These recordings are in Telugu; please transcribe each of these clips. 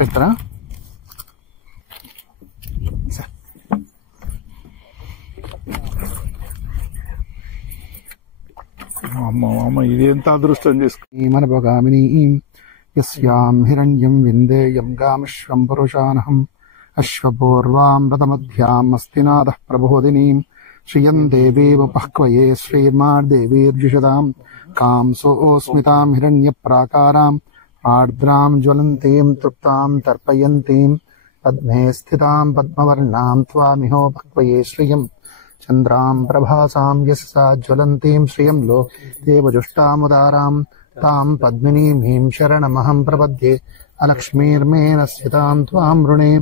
పెడతారా? అమ్మ ఇదేంత అదృష్టం చేసుకుని మనభగామిని యస్యాం హిరణ్యం విందేయం గామిశ్వం పురుషానహం అశ్వపూర్వాం రథమధ్యాం అస్తినాదః ప్రబోధినీం శ్రియం దేవీముపహ్వయే శ్రీర్మార్దేవీర్జుషదాం కాంసోస్మితాం హిరణ్యప్రాకారాం ఆర్ద్రాం జ్వలంతీం తృప్తాం తర్పయంతీం పద్మే స్థితాం పద్మవర్ణాం త్వామిహోపహ్వయే శ్రియం చంద్రాం ప్రభాసాం యశసా జ్వలంతీం శ్రియం లో దేవజుష్టాముదారాం తాం పద్మినీమీం శరణమహం ప్రపద్యే అలక్ష్మీర్మేణ స్థితాం త్వాం వృణే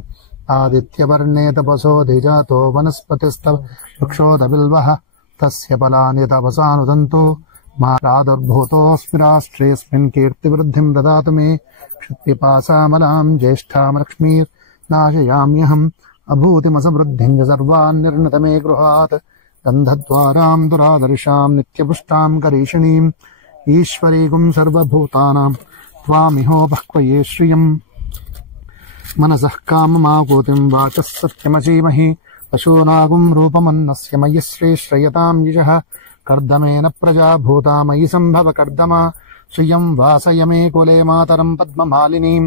ఆదిత్యవర్ణే తపసో ధిజాతో వనస్పతిస్తవ వృక్షోదబిల్వః తస్య ఫలాని తపసానుదంతో మా ప్రాదుర్భూతోऽస్మి రాష్ట్రేऽస్మిన్ కీర్తివృద్ధిం దదాతు మే క్షత్పిపాసామలాం జ్యేష్ఠాం లక్ష్మీర్నాశయామ్యహం అభూతిమసమృద్ధిం చ సర్వాన్ నిర్ణత మే గృహాత్ గంధద్వారాం దురాదర్శాం నిత్యపుష్టాం కరీషిణీం ఈశ్వరీగుం సర్వభూతానాం త్వామిహోపహ్వయే శ్రియం మనసః కామమాకూతిం వాచः సత్యమసీమహి పశూనాగుం రూపమన్నస్య మయి శ్రేయతాం యజః కర్దమేన ప్రజా భూతా మయి సంభవ కర్దమా శ్రియం వాసయ మే కులే మాతరం పద్మమాలినీం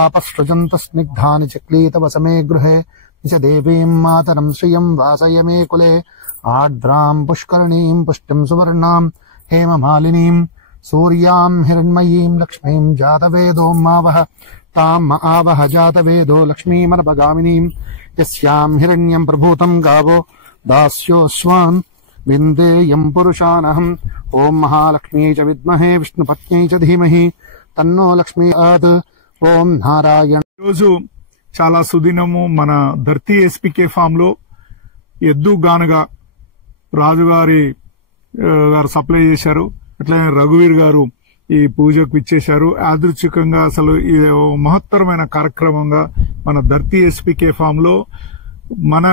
ఆపసృజంత స్నిగ్ధాని చక్లీతవ సమే గృహే నిచ దేవీం మాతరం శ్రియం వాసయ మే కులే ఆర్ద్రాం పుష్కరణీం పుష్టిం సువర్ణాం హేమమాలినీం సూర్యాం హిరణ్మయీం లక్ష్మీం జాతవేదోమావహ తాం ఆవహ జాతవేదో లక్ష్మీమనభగామినీం యస్యాం హిరణ్యం ప్రభూతం గావో దాస్యోస్వాన్ విందేయం పురుషానహం ఓం మహాలక్ష్మీ చ విద్మహే విష్ణుపత్న్యై చ ధీమహి తన్నో లక్ష్మీ ఆద్ ఓం నారాయణ. ఈరోజు చాలా సుదినము. మన ధర్తీ ఎస్పీకే ఫామ్ లో ఎద్దు గానుగా రాజుగారి గారు సప్లై చేశారు. అట్లనే రఘువీర్ గారు ఈ పూజకు ఇచ్చేశారు. యాదృచ్ఛికంగా అసలు ఇది మహత్తరమైన కార్యక్రమంగా మన ధర్తీ ఎస్పీకే ఫామ్ లో మన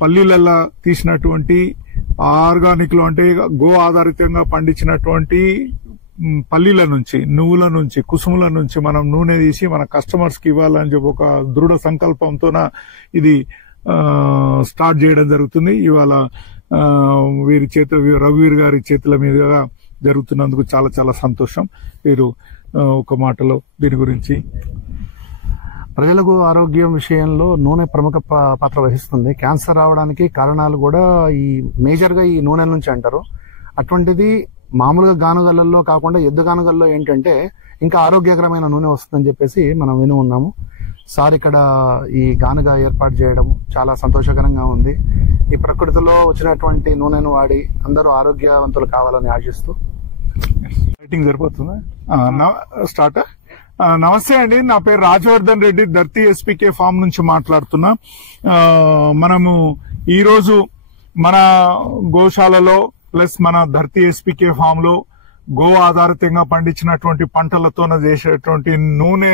పల్లీలల్లా తీసినటువంటి ఆర్గానిక్ లో అంటే గో ఆధారితంగా పండించినటువంటి పల్లీల నుంచి, నువ్వుల నుంచి, కుసుముల నుంచి మనం నూనె తీసి మన కస్టమర్స్ కి ఇవ్వాలని చెప్పి ఒక దృఢ సంకల్పంతోన ఇది స్టార్ట్ చేయడం జరుగుతుంది. ఇవాళ వీరి రఘువీర్ గారి చేతుల మీదుగా జరుగుతున్నందుకు చాలా చాలా సంతోషం. వీరు ఒక మాటలో దీని గురించి. ప్రజలకు ఆరోగ్యం విషయంలో నూనె ప్రముఖ పాత్ర వహిస్తుంది. క్యాన్సర్ రావడానికి కారణాలు కూడా ఈ మేజర్ గా ఈ నూనె నుంచి అంటారు. అటువంటిది మామూలుగా గానుగలలో కాకుండా ఎద్దు గానుగల్లో ఏంటంటే ఇంకా ఆరోగ్యకరమైన నూనె వస్తుందని చెప్పేసి మనం విని ఉన్నాము. సార్ ఇక్కడ ఈ గానుగా ఏర్పాటు చేయడం చాలా సంతోషకరంగా ఉంది. ఈ ప్రకృతిలో వచ్చినటువంటి నూనెను వాడి అందరూ ఆరోగ్యవంతులు కావాలని ఆశిస్తూ రైటింగ్ సరిపోతుందా? స్టార్ట్. నమస్తే అండి, నా పేరు రాజవర్ధన్ రెడ్డి, ధర్తీ ఎస్పీకే ఫామ్ నుంచి మాట్లాడుతున్నా. మనము ఈరోజు మన గోశాలలో ప్లస్ మన ధర్తీ ఎస్పీకే ఫామ్ లో గో ఆధారితంగా పండించినటువంటి పంటలతోనే చేసేటువంటి నూనె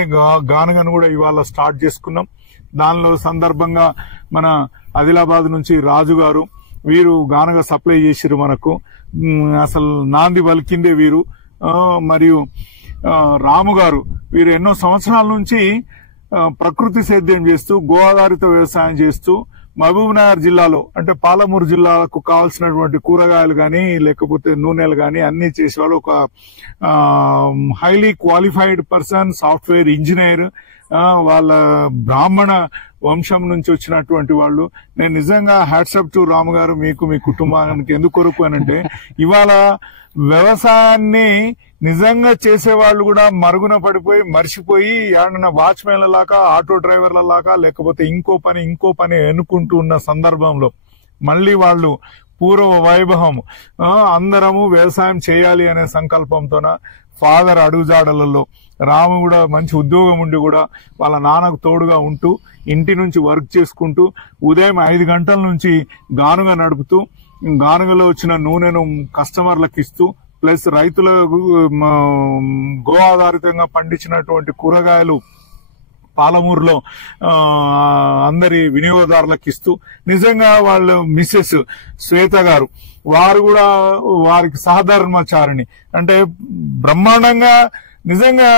గానుగను కూడా ఇవాళ స్టార్ట్ చేసుకున్నాం. దానిలో సందర్భంగా మన ఆదిలాబాద్ నుంచి రాజు గారు వీరు గానుగ సప్లై చేసిరు మనకు. అసలు నాంది పలికిందే వీరు. మరియు రాము గారు వీరు ఎన్నో సంవత్సరాల నుంచి ప్రకృతి సేద్యం చేస్తూ గో ఆధారిత వ్యవసాయం చేస్తూ మహబూబ్ నగర్ జిల్లాలో అంటే పాలమూరు జిల్లాకు కావాల్సినటువంటి కూరగాయలు గాని లేకపోతే నూనెలు గాని అన్ని చేసేవాళ్ళు. ఒక highly qualified person, software engineer, వాళ్ళ బ్రాహ్మణ వంశం నుంచి వచ్చినటువంటి వాళ్ళు. నేను నిజంగా హ్యాట్సప్ టు రాము గారు, మీకు మీ కుటుంబానికి. ఎందుకు కొరకు అనంటే ఇవాళ వ్యవసాయాన్ని నిజంగా చేసేవాళ్ళు కూడా మరుగున పడిపోయి మర్చిపోయి ఏడన్నా వాచ్మెన్ల లాగా, ఆటో డ్రైవర్ల లాగా, లేకపోతే ఇంకో పని ఎన్నుకుంటూ ఉన్న సందర్భంలో మళ్లీ వాళ్ళు పూర్వ వైభవం అందరము వ్యవసాయం చేయాలి అనే సంకల్పంతోన ఫాదర్ అడుగుజాడలలో రాము కూడా మంచి ఉద్యోగం ఉండి కూడా వాళ్ళ నాన్నకు తోడుగా ఉంటూ ఇంటి నుంచి వర్క్ చేసుకుంటూ ఉదయం 5 గంటల నుంచి గానుగ నడుపుతూ గానుగలో వచ్చిన నూనెను కస్టమర్లకు ఇస్తూ ప్లస్ రైతులకు గో ఆధారితంగా పండించినటువంటి కూరగాయలు పాలమూరులో అందరి వినియోగదారులకు ఇస్తూ నిజంగా వాళ్ళ మిస్సెస్ శ్వేత గారు వారు కూడా వారికి సహధర్మచారిణి అంటే బ్రహ్మాండంగా నిజంగా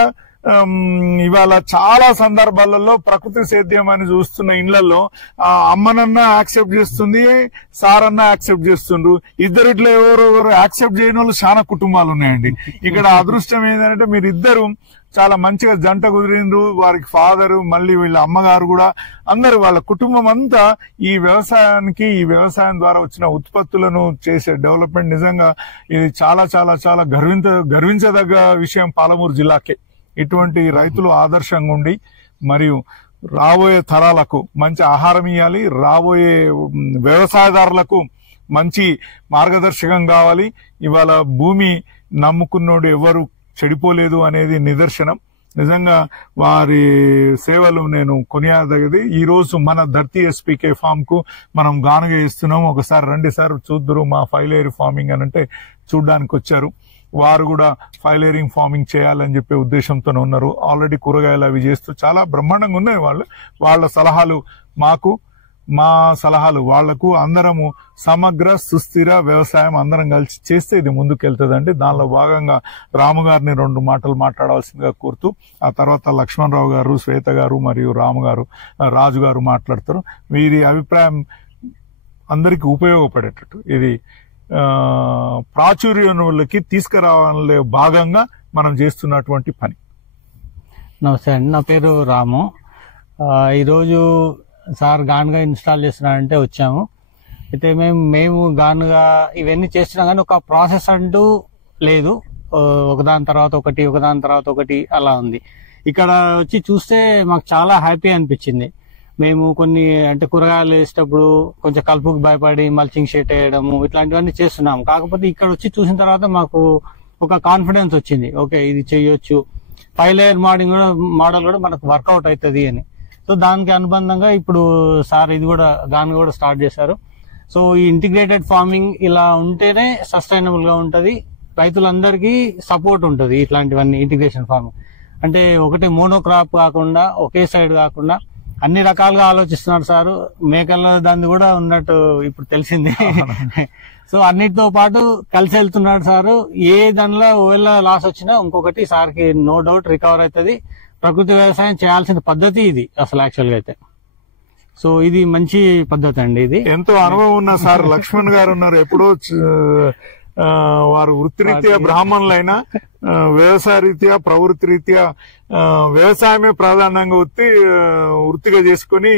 ఇవాళ చాలా సందర్భాలలో ప్రకృతి సేద్యం అని చూస్తున్న ఇళ్లలో అమ్మనన్నా యాక్సెప్ట్ చేస్తుంది, సార్ అన్నా యాక్సెప్ట్ చేస్తుండ్రు. ఇద్దరిట్లో ఎవరెవరు యాక్సెప్ట్ చేయని వాళ్ళు చాలా కుటుంబాలు ఉన్నాయండి. ఇక్కడ అదృష్టం ఏంటంటే మీరిద్దరు చాలా మంచిగా జంట కుదిరిండ్రు. వారికి ఫాదరు, మళ్ళీ వీళ్ళ అమ్మగారు కూడా, అందరు వాళ్ళ కుటుంబం అంతా ఈ వ్యవసాయానికి, ఈ వ్యవసాయం ద్వారా వచ్చిన ఉత్పత్తులను చేసే డెవలప్మెంట్ నిజంగా ఇది చాలా చాలా చాలా గర్వించదగ్గ విషయం పాలమూరు జిల్లాకే. ఇటువంటి రైతులు ఆదర్శంగా ఉండి మరియు రాబోయే తరాలకు మంచి ఆహారం ఇవ్వాలి, రాబోయే వ్యవసాయదారులకు మంచి మార్గదర్శకం కావాలి. ఇవాళ భూమి నమ్ముకున్నోడు ఎవరు చెడిపోలేదు అనేది నిదర్శనం. నిజంగా వారి సేవలు నేను కొనియాడదగ్గది. ఈ రోజు మన ధర్తీ ఎస్పీకే ఫామ్ కు మనం గానుగ ఇస్తున్నాం. ఒకసారి రండి సార్ చూద్దురు మా ఫైలేరీ ఫార్మింగ్ అని అంటే చూడ్డానికి వచ్చారు. వారు కూడా ఫైలేరింగ్ ఫార్మింగ్ చేయాలని చెప్పే ఉద్దేశంతో ఉన్నారు. ఆల్రెడీ కూరగాయలు అవి చేస్తూ చాలా బ్రహ్మాండంగా ఉన్నాయి. వాళ్ళ సలహాలు మాకు, మా సలహాలు వాళ్లకు, అందరము సమగ్ర సుస్థిర వ్యవసాయం అందరం కలిసి చేస్తే ఇది ముందుకెళ్తుందండి. దానిలో భాగంగా రాము గారిని 2 మాటలు మాట్లాడాల్సిందిగా కోరుతూ, ఆ తర్వాత లక్ష్మణరావు గారు, శ్వేత గారు మరియు రాజు గారు మాట్లాడతారు. వీరి అభిప్రాయం అందరికీ ఉపయోగపడేటట్టు ఇది ప్రాచుర్యంలోకి తీసుకురావాలనే భాగంగా మనం చేస్తున్నటువంటి పని. నమస్తే అండి, నా పేరు రాము. ఈరోజు సార్ గానుగా ఇన్స్టాల్ చేస్తున్నారంటే వచ్చాము. అయితే మేము గానుగా ఇవన్నీ చేస్తున్నాం కానీ ఒక ప్రాసెస్ అంటూ లేదు. ఒకదాని తర్వాత ఒకటి, ఒకదాని తర్వాత ఒకటి అలా ఉంది. ఇక్కడ వచ్చి చూస్తే మాకు చాలా హ్యాపీ అనిపించింది. మేము కొన్ని అంటే కూరగాయలు వేసేటప్పుడు కొంచెం కలుపుకు భయపడి మల్చింగ్ షీట్ వేయడము ఇట్లాంటివన్నీ చేస్తున్నాము. కాకపోతే ఇక్కడ వచ్చి చూసిన తర్వాత మాకు ఒక కాన్ఫిడెన్స్ వచ్చింది. ఓకే, ఇది చెయ్యొచ్చు, 5 లేయర్ మోడల్ కూడా మనకు వర్కౌట్ అవుతుంది అని. సో దానికి అనుబంధంగా ఇప్పుడు సార్ ఇది కూడా గానుగ కూడా స్టార్ట్ చేశారు. సో ఈ ఇంటిగ్రేటెడ్ ఫార్మింగ్ ఇలా ఉంటేనే సస్టైనబుల్ గా ఉంటది, రైతులందరికీ సపోర్ట్ ఉంటుంది. ఇట్లాంటివన్నీ ఇంటిగ్రేషన్ ఫార్మింగ్ అంటే ఒకటి మోనోక్రాప్ కాకుండా, ఒకే సైడ్ కాకుండా అన్ని రకాలుగా ఆలోచిస్తున్నారు సార్. మేకల దాన్ని కూడా ఉన్నట్టు ఇప్పుడు తెలిసింది. సో అన్నిటితో పాటు కలిసి వెళ్తున్నాడు సార్. ఏ దానిలో ఒకవేళ లాస్ వచ్చినా ఇంకొకటి సార్కి నో డౌట్ రికవర్ అవుతుంది. ప్రకృతి వ్యవసాయం చేయాల్సిన పద్ధతి ఇది అసలు యాక్చువల్ గా అయితే. సో ఇది మంచి పద్ధతి అండి. ఇది ఎంతో అనుభవం ఉన్న సార్ లక్ష్మణ్ గారు ఉన్నారు. ఎప్పుడో వారు వృత్తిరీత్యా బ్రాహ్మణులైనా వ్యవసాయ రీత్యా, ప్రవృత్తి రీత్యా వ్యవసాయమే ప్రాధాన్యంగా వృత్తిగా చేసుకుని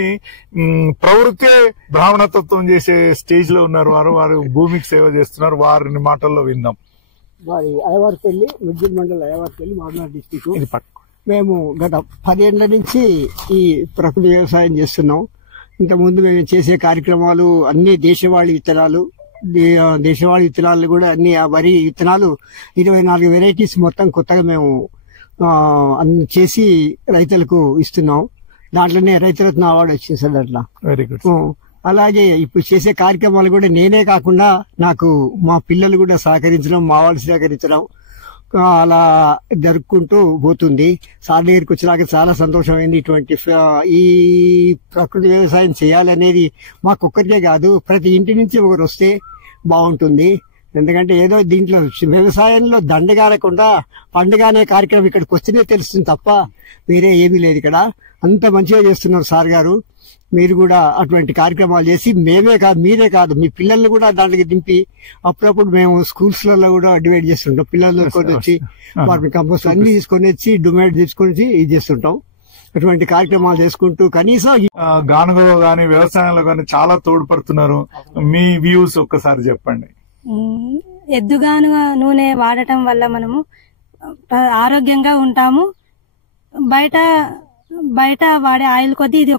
ప్రవృత్తే బ్రాహ్మణతత్వం చేసే స్టేజ్ లో ఉన్నారు. వారు భూమికి సేవ చేస్తున్నారు. వారిని మాటల్లో విందాం. వారి అయ్యవారిపల్లి, మిడ్జిల్ మండల్ అయ్యవారిపల్లి, మామనాడు డిస్టిక్. మేము గత 10 ఏళ్ల నుంచి ఈ ప్రకృతి వ్యవసాయం చేస్తున్నాం. ఇంతకుముందు మేము చేసే కార్యక్రమాలు అన్ని దేశవాళీ విత్తనాలు, దేశవాళీ విత్తనాలు కూడా అన్ని వరి విత్తనాలు 24 వెరైటీస్ మొత్తం కొత్తగా మేము చేసి రైతులకు ఇస్తున్నాం. దాంట్లోనే రైతురత్న అవార్డు వచ్చింది సార్. దాంట్లో వెరీ గుడ్. అలాగే ఇప్పుడు చేసే కార్యక్రమాలు కూడా నేనే కాకుండా నాకు మా పిల్లలు కూడా సహకరించడం, మా వాళ్ళు సహకరించడం అలా జరుపుకుంటూ పోతుంది. సార్ దగ్గరికి వచ్చినాక చాలా సంతోషమైంది. ఇటువంటి ఈ ప్రకృతి వ్యవసాయం చేయాలనేది మాకొక్కరికే కాదు, ప్రతి ఇంటి నుంచి ఒకరు వస్తే బాగుంటుంది. ఎందుకంటే ఏదో దీంట్లో వ్యవసాయంలో దండగారకుండా పండుగ అనే కార్యక్రమం ఇక్కడికి వస్తేనే తెలుస్తుంది తప్ప వేరే ఏమీ లేదు. ఇక్కడ అంత మంచిగా చేస్తున్నారు సార్ గారు. మీరు కూడా అటువంటి కార్యక్రమాలు చేసి మేమే కాదు, మీరే కాదు, మీ పిల్లల్ని కూడా దాంట్లోకి దింపి అప్పుడప్పుడు మేము స్కూల్స్ లలో కూడా డివైడ్ చేస్తుంటాం. పిల్లలు కొని వచ్చి వాటిని కంపోస్ట్ అన్ని తీసుకొని వచ్చి డివైడ్ తీసుకొని ఇది చేస్తుంటాం. అటువంటి కార్యక్రమాలు చేసుకుంటూ కనీసం గానుగలో గాని వ్యవసాయంలో గాని చాలా తోడ్పడుతున్నారు. మీ వ్యూస్ ఒక్కసారి చెప్పండి. ఎద్దుగానుగ నూనె వాడటం వల్ల మనము ఆరోగ్యంగా ఉంటాము. బయట వాడే ఆయిల్ కొద్దీ ఇది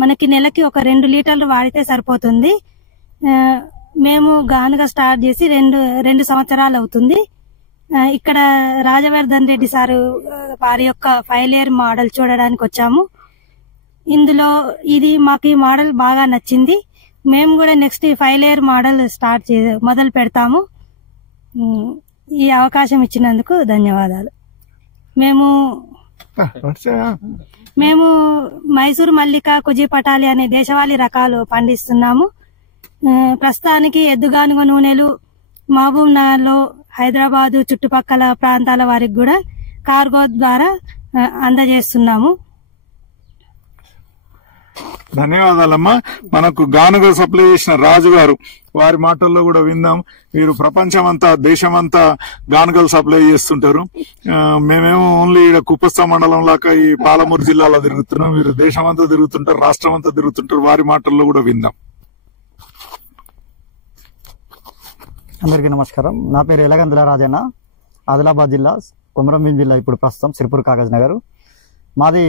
మనకి నెలకి 2 లీటర్లు వాడితే సరిపోతుంది. మేము గానుగ స్టార్ట్ చేసి 2 సంవత్సరాలు అవుతుంది. ఇక్కడ రాజవర్ధన్ రెడ్డి సారు వారి యొక్క 5 లేయర్ మోడల్ చూడడానికి వచ్చాము. ఇందులో మాకు ఈ మోడల్ బాగా నచ్చింది. మేము కూడా నెక్స్ట్ 5 లేయర్ మోడల్ మొదలు పెడతాము. ఈ అవకాశం ఇచ్చినందుకు ధన్యవాదాలు. మేము మైసూరు మల్లిక, కుజి పటాలి అనే దేశవాళీ రకాలు పండిస్తున్నాము. ప్రస్తుతానికి ఎద్దుగానుగ నూనెలు మహబూబ్ నగర్ లో, హైదరాబాద్ చుట్టుపక్కల ప్రాంతాల వారికి కూడా కార్గో ద్వారా అందజేస్తున్నాము. ధన్యవాదాలమ్మా. మనకు గానుగ సప్లై చేసిన రాజు గారు వారి మాటల్లో కూడా విందాం. మీరు ప్రపంచమంతా దేశమంతా గానుగలు సప్లై చేస్తుంటారు. మేమేమో ఓన్లీ ఇక్కడ కుప్పస్థ మండలం లాగా ఈ పాలమూరు జిల్లాలో తిరుగుతున్నాం. మీరు దేశమంతా తిరుగుతుంటారు, రాష్ట్రం అంతా తిరుగుతుంటారు. వారి మాటల్లో కూడా విందాం. అందరికీ నమస్కారం. నా పేరు ఎలగందుల రాజన్న, ఆదిలాబాద్ జిల్లా, కొమరంభీం జిల్లా, ఇప్పుడు ప్రస్తుతం సిరిపూర్ కాగజ్ నగర్. మాది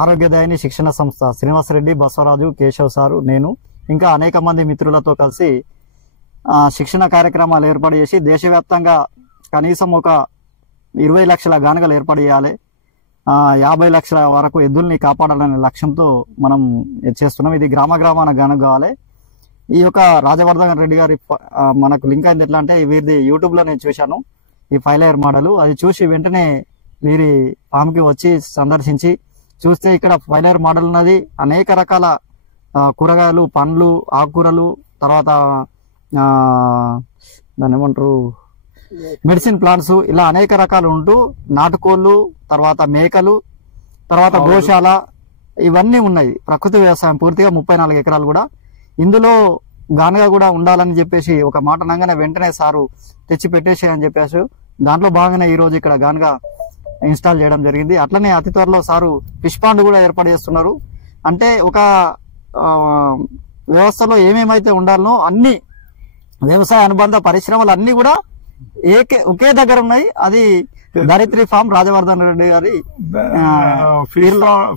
ఆరోగ్యదాయిని శిక్షణ సంస్థ. శ్రీనివాసరెడ్డి, బసవరాజు, కేశవ్ సారు, నేను ఇంకా అనేక మంది మిత్రులతో కలిసి శిక్షణ కార్యక్రమాలు ఏర్పాటు చేసి దేశవ్యాప్తంగా కనీసం ఒక 20 లక్షల గానుగలు ఏర్పాటు చేయాలి, 50 లక్షల వరకు ఎద్దుల్ని కాపాడాలనే లక్ష్యంతో మనం చేస్తున్నాం. ఇది గ్రామాన గానుగ కావాలి. ఈ యొక్క రాజవర్ధన్ రెడ్డి గారి మనకు లింక్ అయింది ఎట్లా అంటే, వీరిది యూట్యూబ్లో నేను చూశాను ఈ 5 లేయర్ మోడల్. అది చూసి వెంటనే వీరి ఫామ్కి వచ్చి సందర్శించి చూస్తే ఇక్కడ 5 లేయర్ మోడల్ ఉన్నది. అనేక రకాల కూరగాయలు, పండ్లు, ఆకుకూరలు, తర్వాత దాన్ని ఏమంటారు మెడిసిన్ ప్లాంట్స్, ఇలా అనేక రకాలు ఉంటూ నాటుకోళ్లు, తర్వాత మేకలు, తర్వాత గోశాల, ఇవన్నీ ఉన్నాయి. ప్రకృతి వ్యవసాయం పూర్తిగా 34 ఎకరాలు కూడా. ఇందులో గానుగ కూడా ఉండాలని చెప్పేసి ఒక మాట అనగానే వెంటనే సారు తెచ్చి పెట్టేసేయని చెప్పేసి దాంట్లో భాగంగానే ఈ రోజు ఇక్కడ గానుగ ఇన్స్టాల్ చేయడం జరిగింది. అట్లనే అతి త్వరలో సారు ఫిష్ పాండ్ కూడా ఏర్పాటు చేస్తున్నారు. అంటే ఒక వ్యవస్థలో ఏమేమైతే ఉండాలనో అన్ని వ్యవసాయ అనుబంధ పరిశ్రమలు అన్ని కూడా ఒకే దగ్గర ఉన్నాయి. అది ధరిత్రి ఫామ్, రాజవర్ధన్ రెడ్డి గారి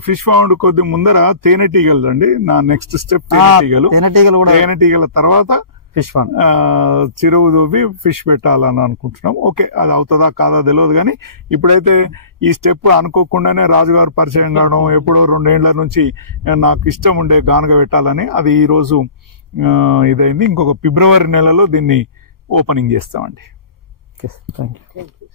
ఫిష్ ఫౌండ్. కొద్ది ముందర తేనెటీగలు అండి నా నెక్స్ట్ స్టెప్. తేనెటీగలు కూడా, తేనెటీగల తర్వాత ఫిష్ ఫాండ్, చెరువు దూవి ఫిష్ పెట్టాలని అనుకుంటున్నాం. ఓకే, అది అవుతుందా కాదా తెలియదు, కానీ ఇప్పుడైతే ఈ స్టెప్ అనుకోకుండానే రాజుగారు పరిచయం కావడం, ఎప్పుడో 2 ఏళ్ల నుంచి నాకు ఇష్టం ఉండే గానుగ పెట్టాలని, అది ఈ రోజు ఇదైంది. ఇంకొక ఫిబ్రవరి నెలలో దీన్ని ఓపెనింగ్ చేస్తామండి. Thank you.